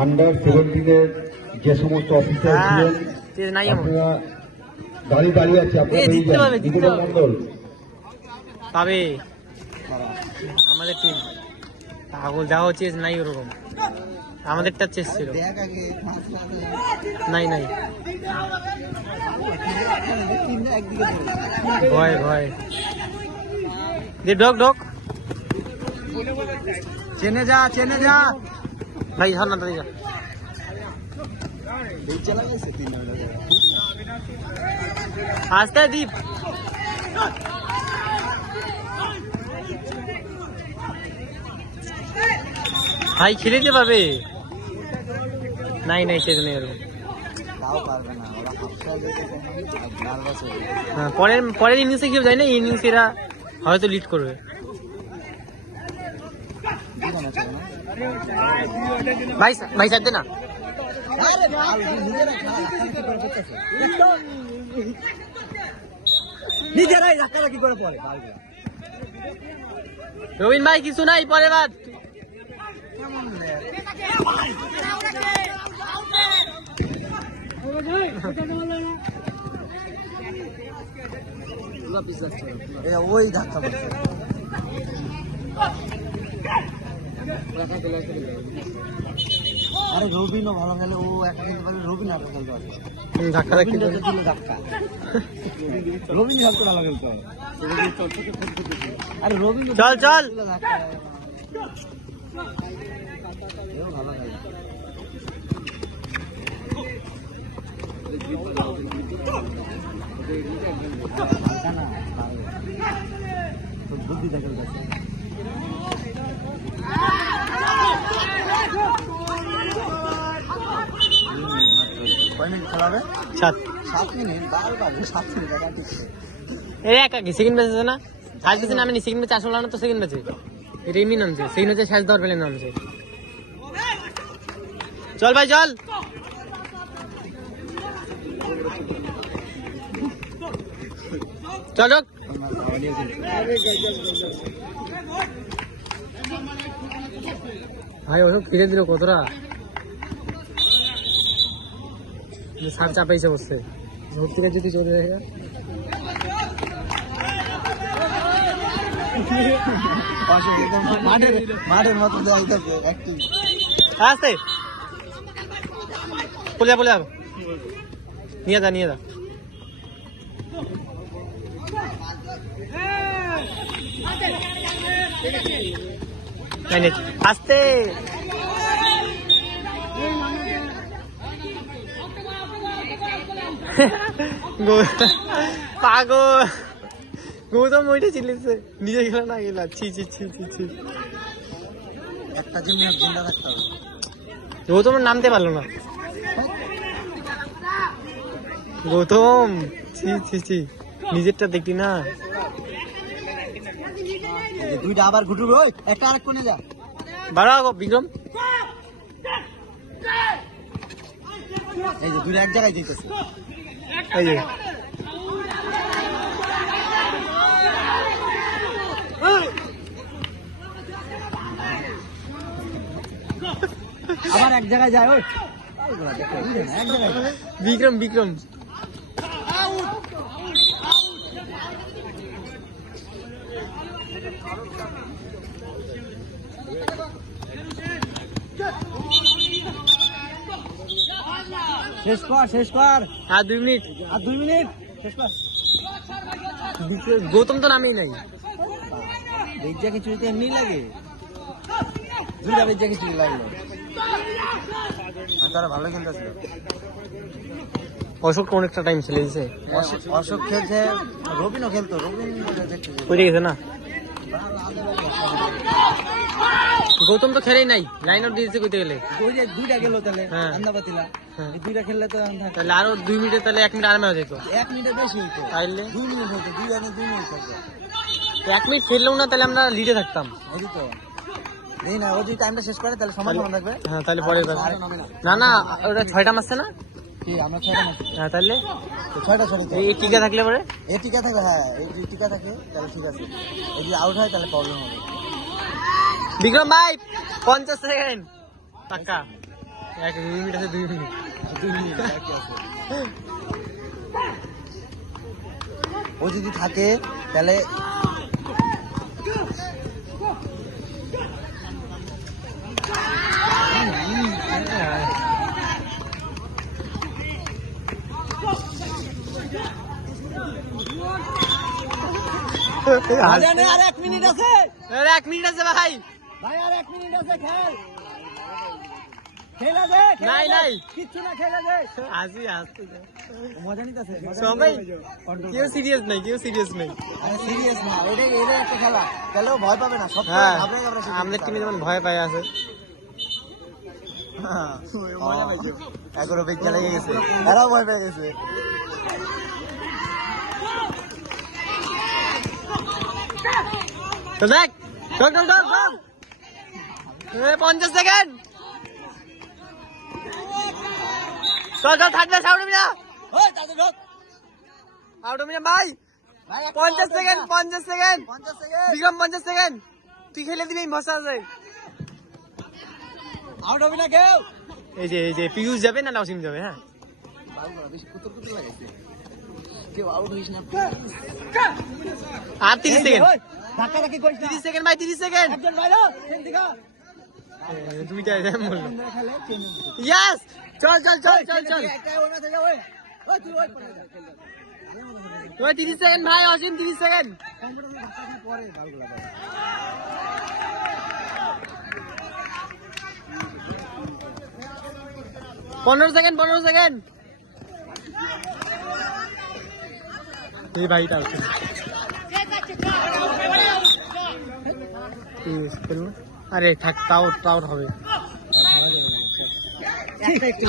Under 17-এর যে সমস্ত officer ছিলেন আপনারা দাঁড়িয়ে আছে, আপনারা নিবেদন মন্ডল পাবে আমাদের টিম পাগল যা হচ্ছে নাই ওরকম আমাদেরটা চেস ছিল নাই নাই ভয় ভয় দে ঢোক ঢোক চেনে যা ভাই ধর না দাঁড়িয়ে যা আসতে দীপ ভাই খেলে দিতে পারবে নাই সেটা নেই এরকম হ্যাঁ পরের ইনিংসে কেউ যায় না, ইনিংস এরা হয়তো লিড করবে। ভাই চাইতে না রবিন ভাই কিছু নাই পরে বাদ ওই ধাক্কা আরে রবিনও ভালো খেলে, ও একটা খেলতে পারলে রবিন আরো খেলতে পারবে ধাক্কা রবিন সবচেয়ে ভালো খেলতে হয়। আরে রবিন চল ভালো খেলে বুদ্ধি থাকে খেলাবে 7 মিনিট বারবার 7 মিনিট সেকেন্ড ম্যাচ আছে না, ফার্স্ট ম্যাচে নামেনি, সেকেন্ড ম্যাচে আসলে না তো সেকেন্ড ম্যাচে এটা এমনি নামছে, সেকেন্ড ম্যাচে শেষ দেওয়ার পেলে নামছে। চল ভাই চল চল ভাই ওসব ফিরে দিল কতটা সার চাপাইছে বসছে ভর্তিকা যদি চলে যায় মাঠের মতো দেয় থাকে আসতে পলে যাবো নিয়ে যা আসতে পাগল গৌতম ওইটা চিল্লিছে নিজে খেলা না গেলা ছি একটা জিনিস জিন্দা রাখতে হবে। গৌতম নামতে পারলো না গৌতম ছি নিজেরটা দেখি না দুইটা আবার ঘুটু একটা আরেক কোণে যা বাড়াও বিক্রম এই যে দুইটা এক জায়গায় যেতেছে এই যে আবার এক জায়গায় যায় ওই এক জায়গায় বিক্রম শেষ কর আর 2 মিনিট শেষ কর। গৌতম তো নামেই নাই বেজ্জা খিচুড়িতে এমনি লাগে, দুইটা বেজ্জা খিচুড়ি লাগলো, তারা ভালো খেলতেছিল। অশোক অনেকটা টাইম ছেলে দিছে, অশোক খেলছে, রবিনও খেলতো, রবিন কইতে গেছে না, গৌতম তো খেলেই নাই, লাইন আউট দিয়েছে কইতে গেলে দুইটা গেল তাহলে আন্দাবাতিলা দুইটা খেললে তো তাহলে আরো 2 মিনিটে তাহলে 1 মিনিট আরামে হয়ে যেত, 1 মিনিটে বেশি হইতো, তাইলে 2 মিনিট হইতো, 2 রানে 2 মিনিট হইতো, 1 মিনিট খেললেও না তাহলে আমরা লিডে থাকতাম। এই তো এই না, ও যদি টাইমটা শেষ করে তাহলে সমান সমান থাকবে। হ্যাঁ তাহলে পরে না ওটা 6টা মারছে না কি আমরা 6টা মারছি, হ্যাঁ তাহলে 6টা ছড়ে এই টিকা থাকলে পরে এই টিকা থাকে, হ্যাঁ এই টিকা থাকে তাহলে ঠিক আছে, এই যদি আউট হয় তাহলে প্রবলেম হবে। বিক্রম ভাই 50 সেকেন্ড টাকা 2 মিনিট আছে 2 মিনিট 2 মিনিট বাকি আছে। ও যদি থাকে তাহলে আর 1 মিনিট আছে। 1 মিনিট আছে ভাই। ভাই আর 1 মিনিট আছে, খেলা দে নাই নাই কিচ্ছু না, খেলা দে। আসি আসতে মজা নিতেছে সবাই কেউ সিরিয়াস নাই, কেউ সিরিয়াস নাই। আরে সিরিয়াস না, এটা একটা খেলা, খেলেও ভয় পাবে না, সব হ্যাঁ ঘাবড়ে আমাদের টিমে যেমন ভয় পায় আছে। মজা পাইছে, এখনো বেগ লেগে গেছে, এরাও ভয় পেয়ে গেছে। তো দেখ ঢোক ঢোক ঢোক ঢোক 50 সেকেন্ড চল চল থাকবে আউট হবি না, ওই তাতে ঢোক আউট হবি না ভাই। 50 second 50 second 50 second Vikram 50 second তুই খেলে দিবি মজা আছে। আউট হবে না কেউ। এই যে পিউষ যাবে না নাসিম যাবে। হ্যাঁ বেশি কুতর লাগাইছে, কেউ আউট হইস না। আর 30 সেকেন্ড, ধাক্কা ধাক্কি করিস না। 30 সেকেন্ড ভাই, 30 সেকেন্ড। একজন বাইরে ট্রেন দিকা দুইটা এম বললো খেলে ট্রেন। ইয়েস চল চল চল চল চল একটা ওই না থেকে ওই ওই তুই ওই পড়ে যা, খেল দে। ওই 30 সেকেন্ড ভাই, অসীম 30 সেকেন্ড। কম্পিউটারে ধাক্কা দিয়ে পরে ভালো লাগে। 15 সেকেন্ড 15 সেকেন্ড। এই ভাইটা আরে থাক তাও হবে। একটা একটু